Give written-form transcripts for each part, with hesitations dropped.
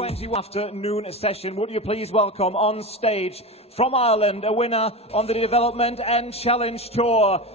20 afternoon session. Would you please welcome on stage from Ireland, a winner on the Development and Challenge Tour.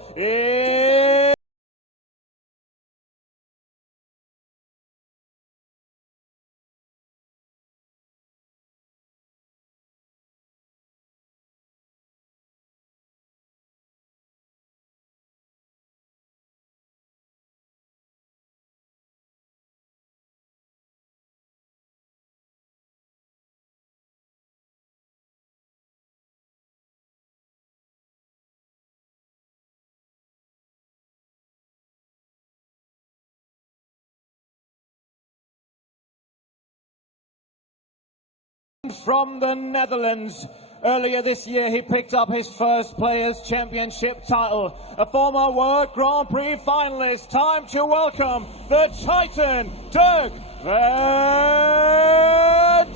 From the Netherlands, earlier this year he picked up his first Players' Championship title. A former World Grand Prix finalist. Time to welcome the Titan,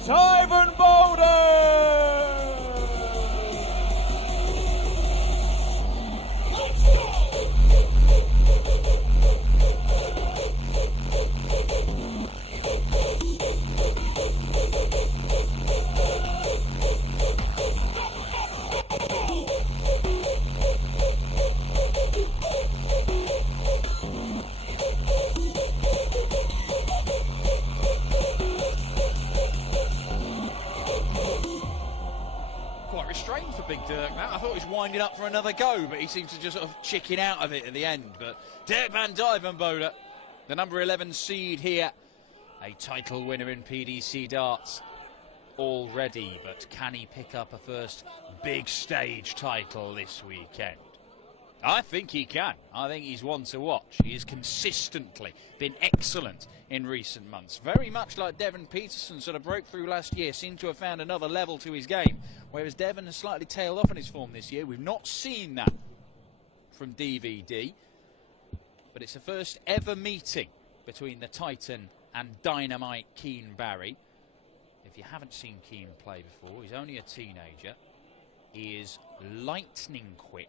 Duijvenbode! Quite restrained for Big Dirk now. I thought he was winding up for another go, but he seems to just sort of chicken out of it at the end. But Dirk van Duijvenbode, the number 11 seed here, a title winner in PDC darts already. But can he pick up a first big stage title this weekend? I think he can. I think he's one to watch. He has consistently been excellent in recent months. Very much like Devon Peterson sort of broke through last year, seemed to have found another level to his game, whereas Devon has slightly tailed off in his form this year. We've not seen that from DVD, but it's the first ever meeting between the Titan and Dynamite Keane Barry. If you haven't seen Keane play before, he's only a teenager. He is lightning quick.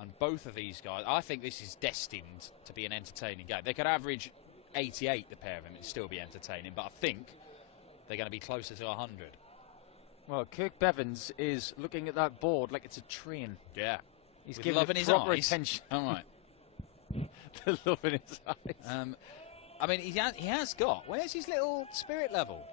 And both of these guys, I think this is destined to be an entertaining game. They could average 88, the pair of them, and still be entertaining, but I think they're going to be closer to 100. Well, Kirk Bevins is looking at that board like it's a train. Yeah. He's With giving love it in his proper eyes. attention. All right. The love in his eyes. I mean, he has got, where's his little spirit level?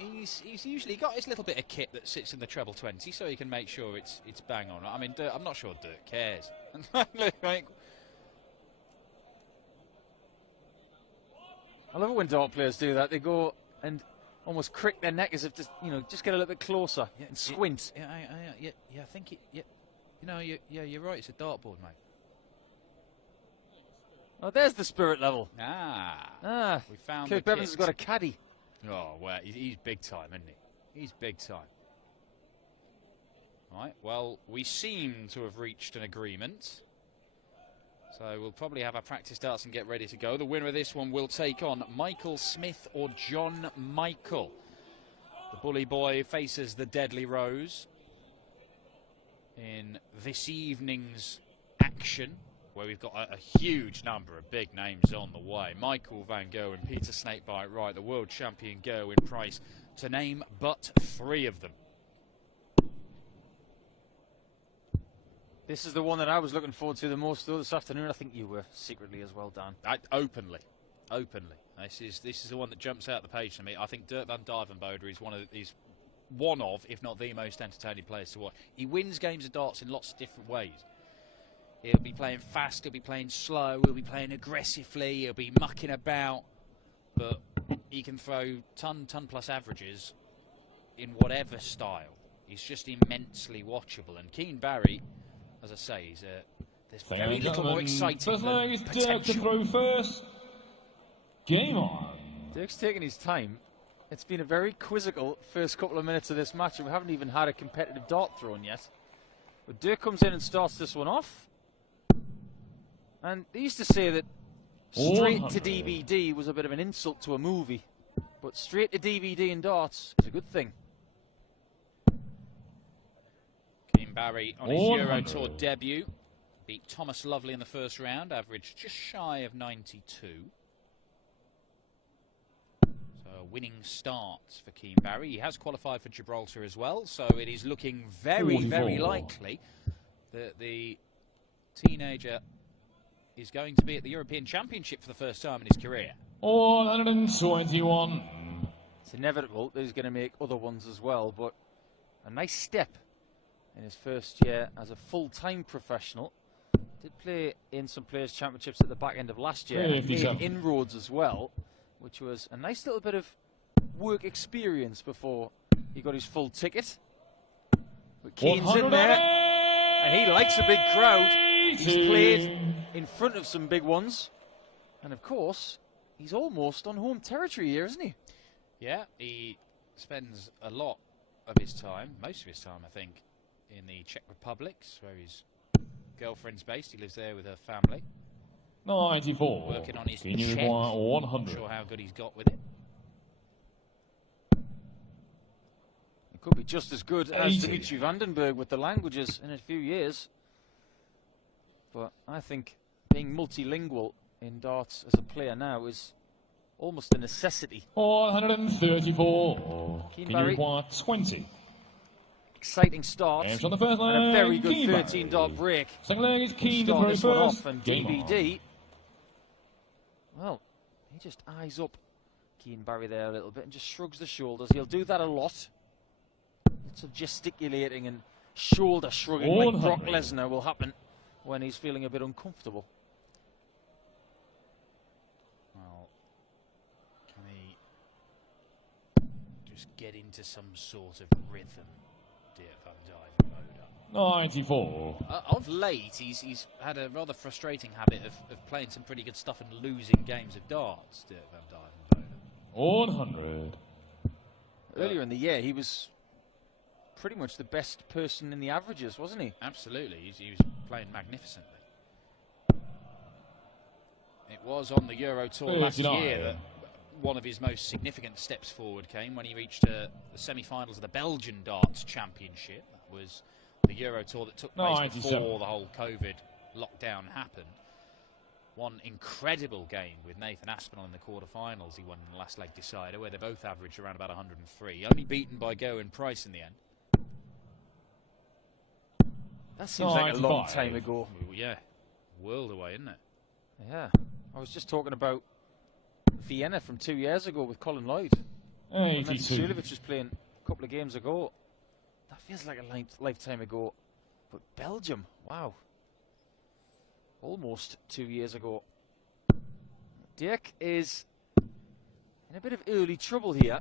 He's usually got his little bit of kit that sits in the treble 20, so he can make sure it's bang on. I mean, I'm not sure Dirk cares. I love it when dart players do that. They go and almost crick their neck as if just get a little bit closer and squint. Yeah, I think you're right. It's a dartboard, mate. Oh, there's the spirit level. We found Kirk Bevins has got a caddy. Oh, well, he's big time, isn't he? He's big time. Right, well, we seem to have reached an agreement. So we'll probably have our practice darts and get ready to go. The winner of this one will take on Michael Smith or John Michael. The bully boy faces the Deadly Rose in this evening's action, where we've got a huge number of big names on the way. Michael Van Gogh and Peter Snakebite Wright, the world champion Gerwin Price, to name but 3 of them. This is the one that I was looking forward to the most, though, this afternoon. I think you were secretly as well, Dan. Openly. This is the one that jumps out the page to me. I think Dirk van Duijvenbode is one of, if not the most entertaining players to watch. He wins games of darts in lots of different ways. He'll be playing fast, he'll be playing slow, he'll be playing aggressively, he'll be mucking about, but he can throw ton plus averages in whatever style. He's just immensely watchable. And Keane Barry, as I say, there's very little more exciting first than leg is potential. Dirk to throw first. Game on. Dirk's taking his time. It's been a very quizzical first couple of minutes of this match, and we haven't even had a competitive dart thrown yet. But Dirk comes in and starts this one off. And they used to say that straight to DVD was a bit of an insult to a movie, but straight to DVD in darts is a good thing. Keane Barry on his Euro Tour debut beat Thomas Lovely in the first round, averaged just shy of 92. So a winning start for Keane Barry. He has qualified for Gibraltar as well, so it is looking very, very likely that the teenager is going to be at the European Championship for the first time in his career. 121. It's inevitable that he's going to make other ones as well, but a nice step in his first year as a full-time professional. Did play in some Players' Championships at the back end of last year, and made inroads as well, which was a nice little bit of work experience before he got his full ticket. But Keane's in there, and he likes a big crowd. He's played in front of some big ones, and of course, he's almost on home territory here, isn't he? Yeah, he spends a lot of his time, most of his time, I think, in the Czech Republic, where his girlfriend's based. He lives there with her family. 94. Working on his Czech. 100. Not sure how good he's got with it. It could be just as good as Duijvenbode with the languages in a few years. But I think being multilingual in darts as a player now is almost a necessity. 134. Keane Barry. 20. Exciting start. And on the first leg, and a very good Keane 13-dart break. Second leg is Keane to Start throw this one first. off, and Game DBD, well, he just eyes up Keane Barry there a little bit and just shrugs the shoulders. He'll do that a lot. Lots of gesticulating and shoulder shrugging like Brock Lesnar will happen when he's feeling a bit uncomfortable. Well, can he just get into some sort of rhythm? Duijvenbode. 94. Of late, he's had a rather frustrating habit of playing some pretty good stuff and losing games of darts. Duijvenbode. 100. Earlier in the year, he was pretty much the best person in the averages, wasn't he? Absolutely, he was playing magnificently. It was on the Euro Tour last year that one of his most significant steps forward came when he reached the semi-finals of the Belgian Darts Championship. That was the Euro Tour that took place before the whole COVID lockdown happened. One incredible game with Nathan Aspinall in the quarterfinals. He won in the last leg decider, where they both averaged around about 103. Only beaten by Go and Price in the end. That seems like a long time ago. Yeah, world away, isn't it? Yeah. I was just talking about Vienna from 2 years ago with Colin Lloyd. 82. Sulevic was playing a couple of games ago. That feels like a lifetime ago. But Belgium, wow. Almost 2 years ago. Dirk is in a bit of early trouble here.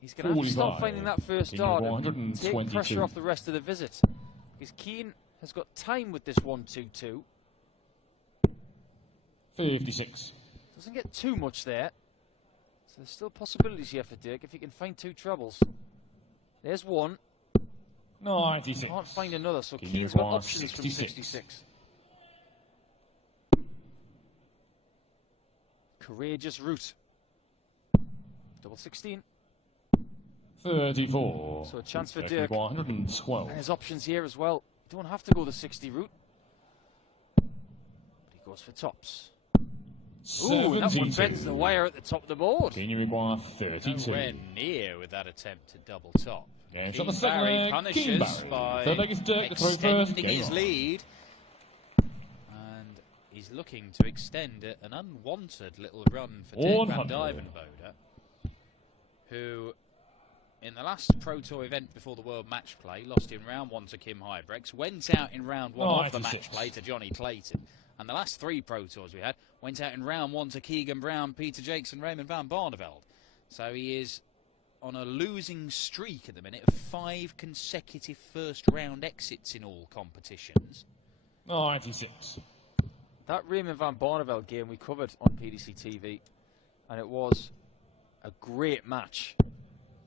He's going to have to start finding that first dart and take pressure off the rest of the visit. Because Keane has got time with this 1-2-2. 56. Doesn't get too much there. So there's still possibilities here for Dirk if he can find two trebles. There's one. 96. Can't find another, so Keane's got options from 66. Courageous route. Double 16. 34. So a chance for Dirk. 112. And his options here as well. You don't have to go the 60 route. But he goes for tops. Ooh, that one bends the wire at the top of the board. Keane require 32. Nowhere near with that attempt to double top. Yeah, Keane Barry punishes by extending his lead. And he's looking to extend an unwanted little run for Duijvenbode, who in the last Pro Tour event before the World Match Play lost in round 1 to Kim Huybrechts, went out in round 1 of the match play to Johnny Clayton. And the last 3 Pro Tours we had went out in round 1 to Keegan Brown, Peter Jakes and Raymond van Barneveld. So he is on a losing streak at the minute of 5 consecutive first round exits in all competitions. 96. That Raymond van Barneveld game we covered on PDC TV, and it was a great match.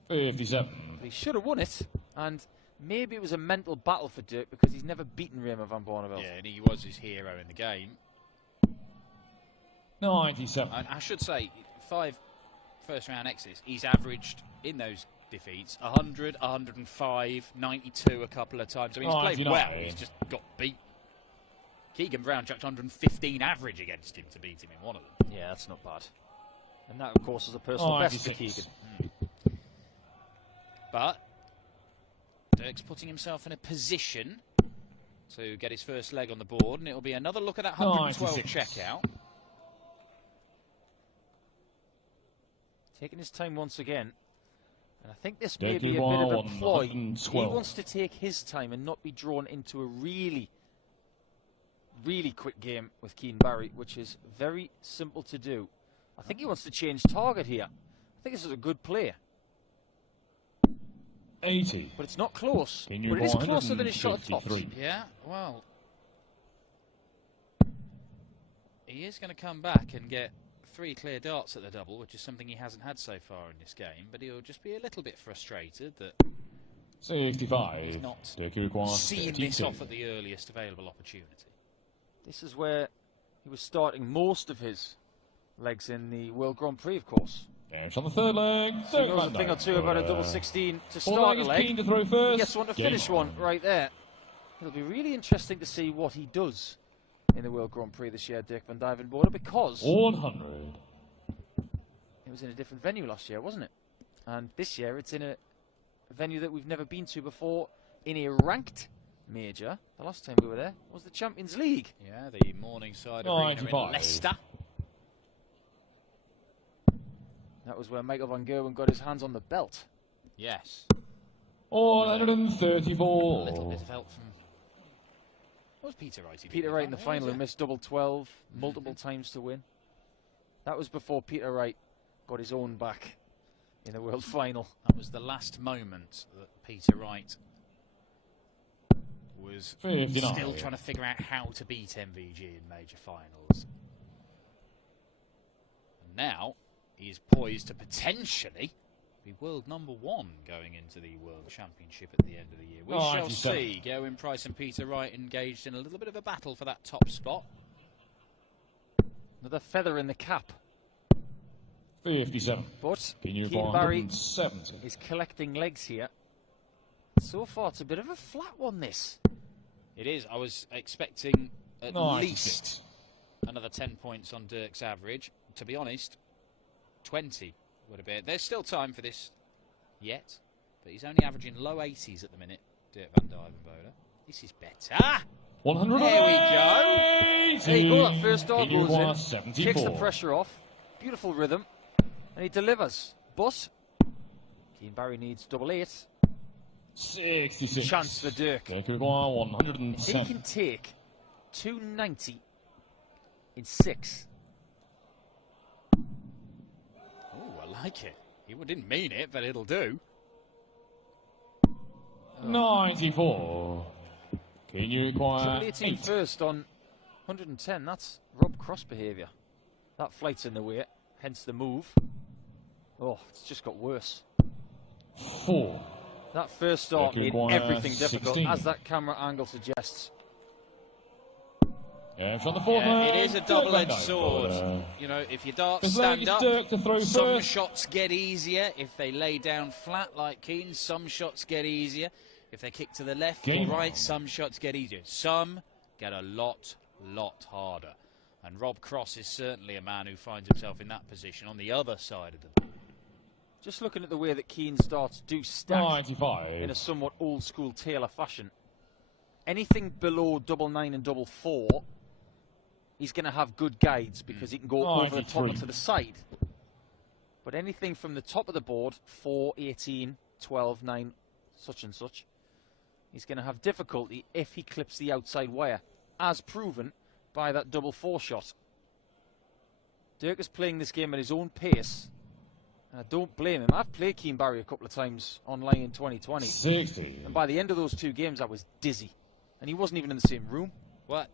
57. But he should have won it, and maybe it was a mental battle for Dirk because he's never beaten Raymond van Barneveld. Yeah, and he was his hero in the game. 97. And I should say, 5 first round exits, he's averaged in those defeats 100, 105, 92 a couple of times. I mean, he's played well, he's just got beat. Keegan Brown chucked 115 average against him to beat him in one of them. Yeah, that's not bad. And that, of course, is a personal best for Keegan. But Dirk's putting himself in a position to get his first leg on the board, and it'll be another look at that 112 checkout. Taking his time once again. And I think this may be a bit of a ploy. He wants to take his time and not be drawn into a really quick game with Keane Barry, which is very simple to do. I think he wants to change target here. I think this is a good play. 80. But it's not close. But it is closer than his shot at tops. Yeah, well, he is going to come back and get 3 clear darts at the double, which is something he hasn't had so far in this game, but he'll just be a little bit frustrated that 65. He's not seen this off at the earliest available opportunity. This is where he was starting most of his legs in the World Grand Prix, of course. Dash on the third leg. So he knows a thing or two about a double 16 to start a leg. To throw first. He gets one to finish one right there. It'll be really interesting to see what he does in the World Grand Prix this year, Dirk van Duijvenbode, because 100. It was in a different venue last year, wasn't it? And this year it's in a venue that we've never been to before, in a ranked major. The last time we were there was the Champions League. Yeah, the Morningside Arena in Leicester. That was where Michael van Gerwen got his hands on the belt. Yes. 134. A little bit of help from... What was Peter Wright? Peter Wright in the final, who missed double 12 multiple times to win. That was before Peter Wright got his own back in the world final. That was the last moment that Peter Wright was 59. Still trying to figure out how to beat MVG in major finals. And now he is poised to potentially be world #1 going into the World Championship at the end of the year. We shall see. Gerwyn Price and Peter Wright engaged in a little bit of a battle for that top spot. Another feather in the cap. 57. But Keane Barry is collecting legs here. So far, it's a bit of a flat one, this. It is. I was expecting at least another 10 points on Dirk's average. To be honest, 20 would have been. There's still time for this yet, but he's only averaging low 80s at the minute, Dirk van Duijvenbode. This is better. 100. There we go. There you go, that first dart goes in. Takes the pressure off. Beautiful rhythm. And he delivers. But Keane Barry needs double 8. 66. Chance for Dirk. Dirk could go on 107. If he can take 290 in 6. Oh, I like it. He didn't mean it, but it'll do. 94. Can you require 18 first on 110? That's Rob Cross behaviour. That flight's in the way, hence the move. Oh, it's just got worse. 4. That first start made everything difficult, as that camera angle suggests. Yeah, from the fourth it is a double-edged sword. You know, if your darts stand up, some shots get easier. If they lay down flat like Keane, some shots get easier. If they kick to the left or right, some shots get easier. Some get a lot harder. And Rob Cross is certainly a man who finds himself in that position on the other side of the... Just looking at the way that Keane's darts do stack 95. in a somewhat old-school Taylor fashion, anything below double 9 and double 4, he's going to have good guides because he can go over the top and to the side. But anything from the top of the board, 4, 18, 12, 9, such and such, he's going to have difficulty if he clips the outside wire, as proven by that double 4 shot. Dirk is playing this game at his own pace, and I don't blame him. I've played Keane Barry a couple of times online in 2020. 60. And by the end of those 2 games, I was dizzy. And he wasn't even in the same room. Well,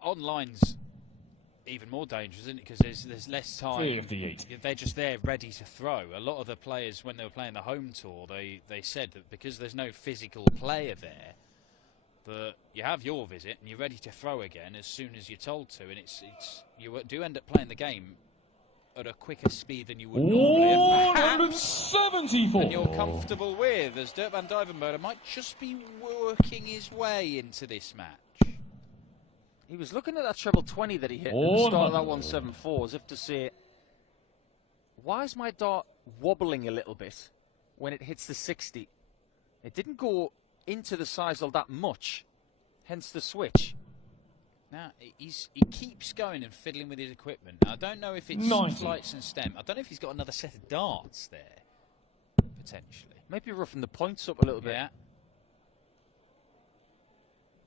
online's even more dangerous, isn't it? Because there's less time. 58. They're just there ready to throw. A lot of the players, when they were playing the home tour, they said that because there's no physical player there, that you have your visit and you're ready to throw again as soon as you're told to. And you do end up playing the game at a quicker speed than you would normally, and perhaps than you're comfortable with, as Dirk van Duijvenbode might just be working his way into this match. He was looking at that treble 20 that he hit at the start of that 174, as if to say, why is my dart wobbling a little bit when it hits the 60? It didn't go into the sisal that much, hence the switch. Now, he keeps going and fiddling with his equipment. Now, I don't know if it's 90. flights and stem. I don't know if he's got another set of darts there, potentially. Maybe roughing the points up a little bit. Yeah.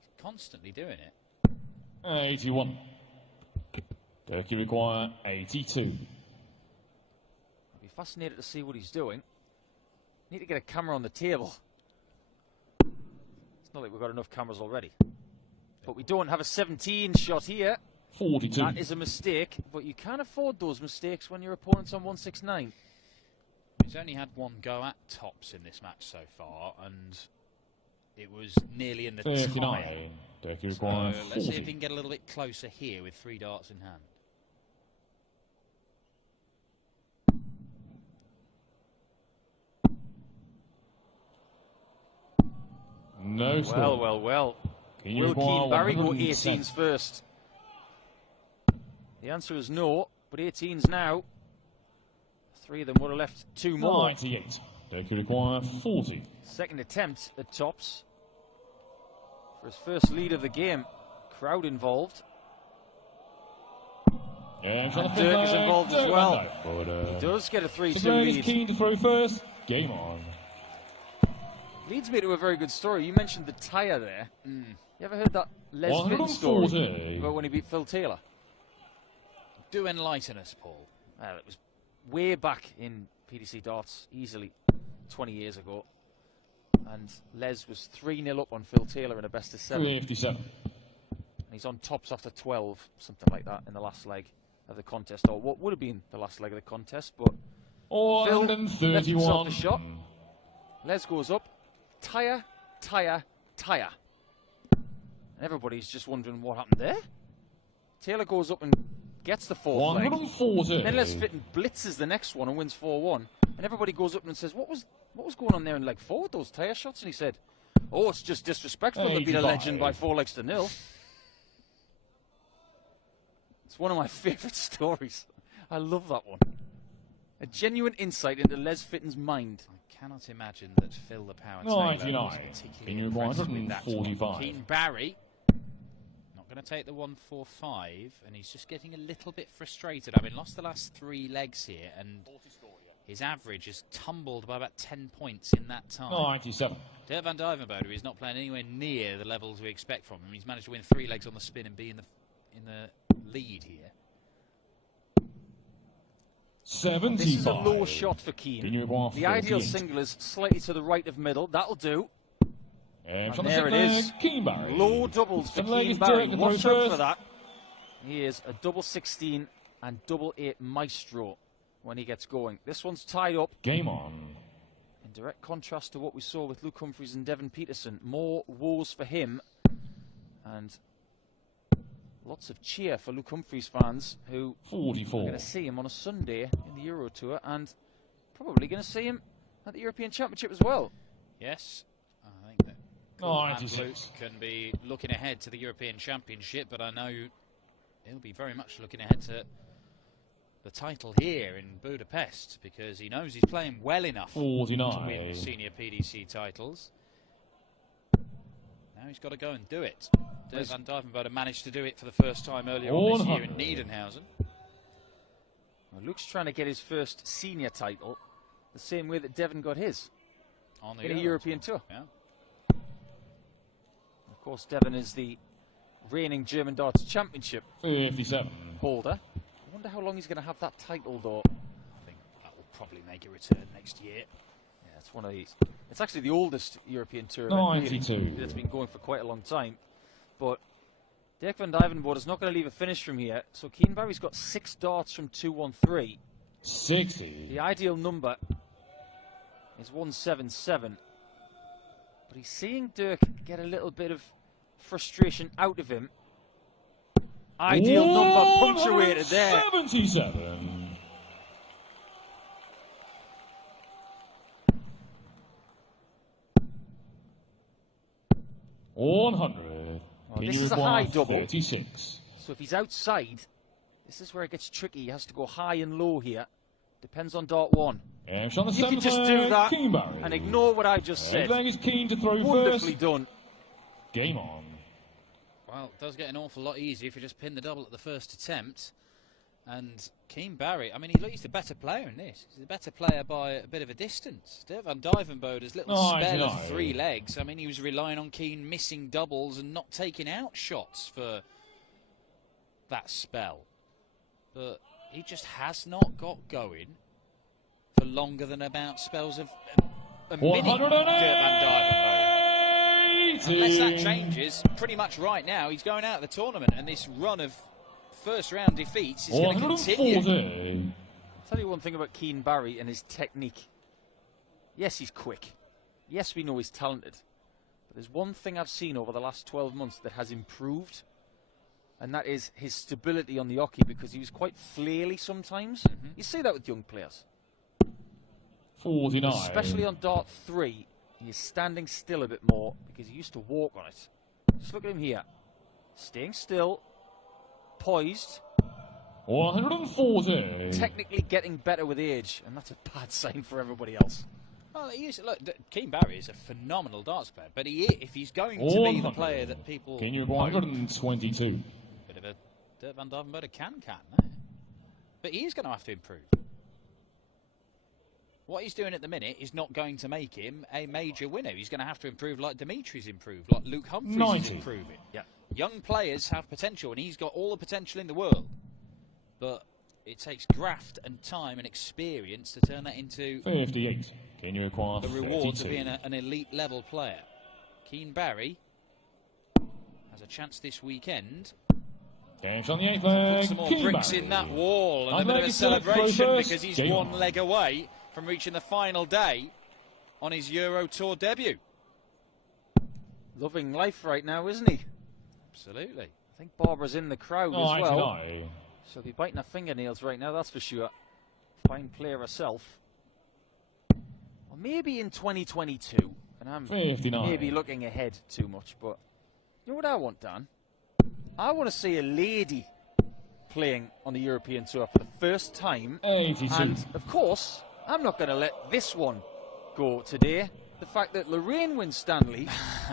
He's constantly doing it. 81. Turkey require 82. I'll be fascinated to see what he's doing. Need to get a camera on the table. It's not like we've got enough cameras already. But we don't have a 17 shot here. 42. That is a mistake, but you can't afford those mistakes when your opponent's on 169. He's only had one go at tops in this match so far, and it was nearly in the 39. tie. Turkey So require let's see 40. if he can get a little bit closer here with 3 darts in hand. No score. Well. Can you Will require Keane Barry go 107? 18s first? The answer is no, but 18s now. 3 of them would have left 2 more. 98. Turkey require 40. Second attempt at tops for his first lead of the game. Crowd involved. And Dirk is involved as well. He does get a 3-2 lead. Keane to throw first. Game on. Leads me to a very good story. You mentioned the tyre there. You ever heard that Les Fitton story 140. about when he beat Phil Taylor? Do enlighten us, Paul. Well, it was way back in PDC darts, easily 20 years ago. And Les was 3-0 up on Phil Taylor in a best of 7. 57. And he's on tops after 12, something like that, in the last leg of the contest, or what would have been the last leg of the contest. But Phil left himself 131. a shot. Les goes up. Tyre. And everybody's just wondering what happened there. Taylor goes up and gets the 4th leg. 140. Then Les Fitton blitzes the next one and wins 4-1. And everybody goes up and says, what was going on there in leg 4 with those tyre shots? And he said, oh, it's just disrespectful to beat a 85. legend by 4 legs to 0. It's one of my favourite stories. I love that one. A genuine insight into Les Fitton's mind. I cannot imagine that Phil the Power Taylor was 99. particularly impressed with that one. 145. Keane Barry not going to take the 145, and he's just getting a little bit frustrated. I mean, lost the last 3 legs here, and his average has tumbled by about 10 points in that time. 97. Dirk van Duijvenbode is not playing anywhere near the levels we expect from him. He's managed to win 3 legs on the spin and be in the lead here. 75. This is a low shot for Keane. The ideal 48. single is slightly to the right of middle. That'll do. And And there it is. Keane Barry. Low doubles for Some leg Keane is Barry. Dirk to Watch throw out first. for that. He is a double 16 and double 8 maestro when he gets going. This one's tied up. Game on. In direct contrast to what we saw with Luke Humphries and Devin Peterson. More woes for him. And lots of cheer for Luke Humphries fans who are 44. going to see him on a Sunday in the Euro Tour and probably going to see him at the European Championship as well. Yes, I think that Oh, and 96. Luke can be looking ahead to the European Championship, but I know he'll be very much looking ahead to the title here in Budapest, because he knows he's playing well enough to 49. win senior PDC titles. Now he's got to go and do it. Dirk van Duijvenbode managed to do it for the first time earlier on this year in 100. Niedenhausen. Well, Luke's trying to get his first senior title the same way that Devin got his On the in a Euros. European Tour. Yeah. Of course, Devin is the reigning German Darts Championship 57. holder. I wonder how long he's going to have that title, though. I think that will probably make a return next year. Yeah, it's one of these. It's actually the oldest European Tour event, really. 92. It's been going for quite a long time. But Dirk van Duijvenbode is not going to leave a finish from here. So Keane Barry's got 6 darts from 213. 60. The ideal number is 177. But he's seeing Dirk get a little bit of frustration out of him. Ideal number punctuated there. 77. $100. Well, this is a high double. 36. So if he's outside, this is where it gets tricky. He has to go high and low here. Depends on dart 1. And on the You can seventh just leg, do that Hungarian. and ignore what I just said. Leg is keen to throw Wonderfully first. done. Game on. Well, it does get an awful lot easier if you just pin the double at the first attempt. And Keen Barry, I mean, he's the better player in this. He's the better player by a bit of a distance. Van Duijvenbode's little spell of 3 legs. I mean, he was relying on Keen missing doubles and not taking out shots for that spell. But he just has not got going for longer than about spells of a minute. Van Duijvenbode. Unless that changes, pretty much right now, he's going out of the tournament, and this run of first round defeats is going to continue. I'll tell you one thing about Keen Barry and his technique. Yes, he's quick. Yes, we know he's talented. But there's one thing I've seen over the last 12 months that has improved, and that is his stability on the hockey, because he was quite flaily sometimes. You see that with young players. 49. Especially on dart 3, he is standing still a bit more because he used to walk on it. Just look at him here. Staying still, poised. 140. Technically getting better with age, and that's a bad sign for everybody else. Well, look, Keen Barry is a phenomenal darts player, but if he's going to be the player that people... Can you 122? Bit of a Dirk Van Duijvenbode can there. But he is going to have to improve. What he's doing at the minute is not going to make him a major winner. He's going to have to improve like Dimitri's improved, like Luke Humphries is improving. Yeah. Young players have potential, and he's got all the potential in the world. But it takes graft and time and experience to turn that into 58. Can you acquire the rewards of being an elite level player. Keen Barry has a chance this weekend. Games on the 8th leg. Put some more bricks in that wall, and a bit of a celebration because he's one leg away from reaching the final day on his Euro Tour debut. Loving life right now, isn't he? Absolutely. I think Barbara's in the crowd as well. Tonight. She'll be biting her fingernails right now, that's for sure. Fine player herself. Well, maybe in 2022, and I'm 59. maybe looking ahead too much, but you know what I want, Dan? I want to see a lady playing on the European Tour for the first time. 82. And, of course, I'm not going to let this one go today. The fact that Lorraine Winstanley,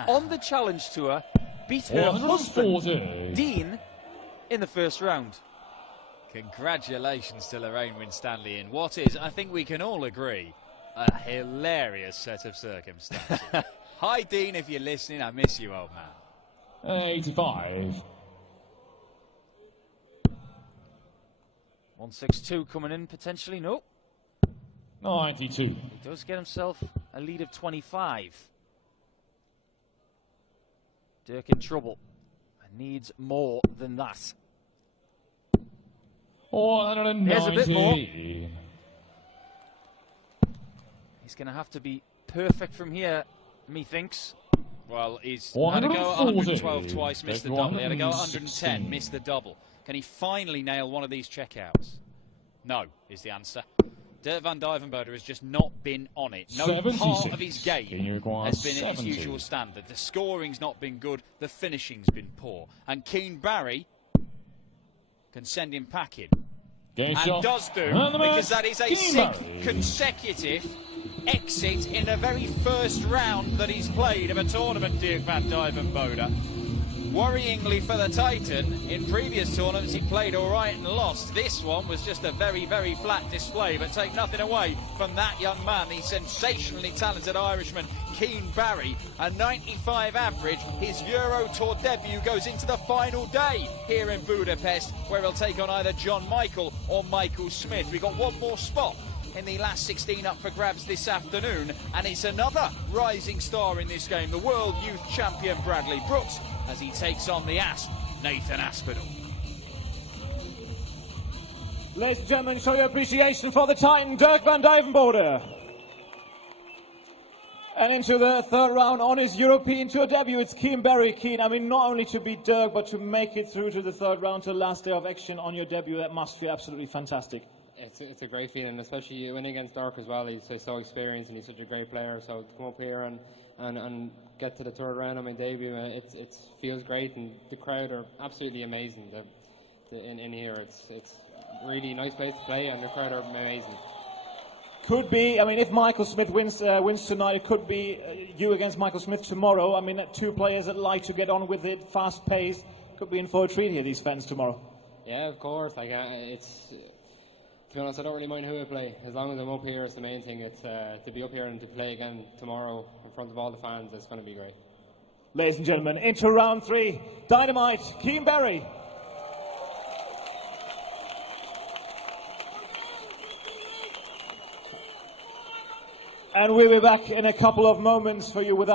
on the Challenge Tour, beat her husband, Dean, in the first round. Congratulations to Lorraine Winstanley in what is, I think we can all agree, a hilarious set of circumstances. Hi, Dean, if you're listening, I miss you, old man. 85. 162 coming in potentially, no. 92. He does get himself a lead of 25. Dirk in trouble. Needs more than that. 190. There's a bit more. He's going to have to be perfect from here, methinks. Well, he's had to go at 112 twice, missed the double. He had to go at 110, missed the double. Can he finally nail one of these checkouts? No, is the answer. Dirk Van Duijvenbode has just not been on it. No 76. part of his game has been 70. at his usual standard. The scoring's not been good, the finishing's been poor. And Keen Barry can send him packing. And does do, because that is a sixth consecutive exit in the very first round that he's played of a tournament, Dirk Van Duijvenbode. Worryingly for the Titan, in previous tournaments he played all right and lost. This one was just a very, very flat display, but take nothing away from that young man, the sensationally talented Irishman, Keen Barry. A 95 average, his Euro Tour debut goes into the final day here in Budapest, where he'll take on either John Michael or Michael Smith. We've got one more spot in the last 16 up for grabs this afternoon, and it's another rising star in this game, the World Youth Champion Bradley Brooks, as he takes on the ass, Nathan Aspinall. Ladies and gentlemen, show your appreciation for the Titan, Dirk Van Duijvenbode. And into the third round on his European Tour debut, it's Keen Barry. Keen, I mean, not only to beat Dirk, but to make it through to the third round, to the last day of action on your debut, that must feel absolutely fantastic. It's a great feeling, especially winning against Dirk as well. He's so experienced and he's such a great player. So to come up here and get to the third round on my debut, it feels great, and the crowd are absolutely amazing. In here, it's really nice place to play, and the crowd are amazing. could be, I mean, if Michael Smith wins tonight, it could be you against Michael Smith tomorrow. I mean, two players that like to get on with it, fast pace. Could be in for a treat here, these fans tomorrow. Yeah, of course. Like it's, to be honest, I don't really mind who I play. As long as I'm up here, it's the main thing. It's to be up here and to play again tomorrow in front of all the fans. It's going to be great. Ladies and gentlemen, into round 3. Dynamite, Keane-Berry. And we'll be back in a couple of moments for you with